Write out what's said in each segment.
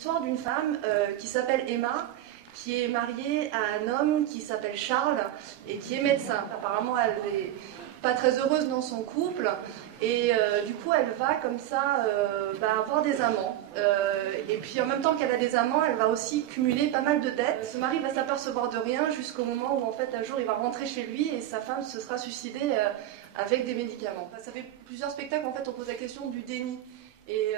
l'histoire d'une femme qui s'appelle Emma, qui est mariée à un homme qui s'appelle Charles et qui est médecin. Apparemment, elle n'est pas très heureuse dans son couple et du coup, elle va comme ça avoir des amants. Et puis en même temps qu'elle a des amants, elle va aussi cumuler pas mal de dettes. Ce mari va s'apercevoir de rien jusqu'au moment où en fait un jour il va rentrer chez lui et sa femme se sera suicidée avec des médicaments. Ça fait plusieurs spectacles en fait on pose la question du déni. Et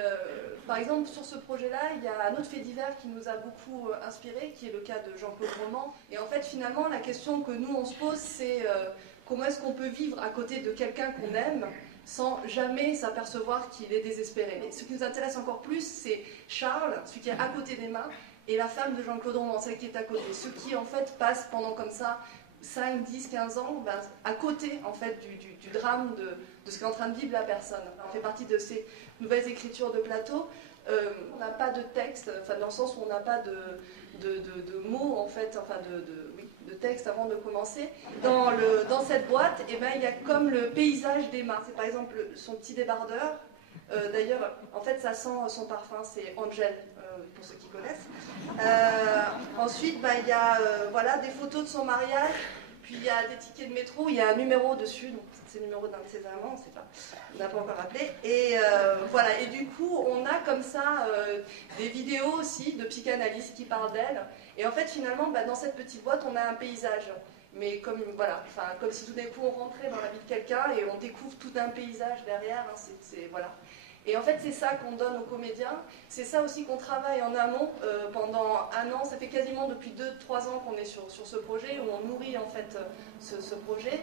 par exemple, sur ce projet-là, il y a un autre fait divers qui nous a beaucoup inspiré, qui est le cas de Jean-Claude Roman. Et en fait, finalement, la question que nous, on se pose, c'est comment est-ce qu'on peut vivre à côté de quelqu'un qu'on aime sans jamais s'apercevoir qu'il est désespéré. Et ce qui nous intéresse encore plus, c'est Charles, celui qui est à côté d'Emma, et la femme de Jean-Claude Roman, celle qui est à côté. Ceux qui, en fait, passent pendant comme ça 5, 10, 15 ans, à côté en fait, du drame de ce qu'est en train de vivre la personne. On fait partie de ces nouvelles écritures de plateau. On n'a pas de texte, enfin, dans le sens où on n'a pas de mots, en fait, enfin de texte avant de commencer. Dans cette boîte, eh ben, il y a comme le paysage d'Emma. C'est par exemple son petit débardeur. D'ailleurs, en fait, ça sent son parfum, c'est Angel, pour ceux qui connaissent. Ensuite, il y a voilà, des photos de son mariage, puis il y a des tickets de métro, il y a un numéro dessus, donc c'est le numéro d'un de ses amants, on n'a pas encore appelé. Et voilà, et du coup, on a comme ça des vidéos aussi de psychanalystes qui parlent d'elle. Et en fait, finalement, dans cette petite boîte, on a un paysage. Mais comme, voilà, comme si tout d'un coup on rentrait dans la vie de quelqu'un et on découvre tout un paysage derrière. Voilà. Et en fait, c'est ça qu'on donne aux comédiens. C'est ça aussi qu'on travaille en amont pendant un an. Ça fait quasiment depuis 2-3 ans qu'on est sur ce projet, où on nourrit en fait ce projet.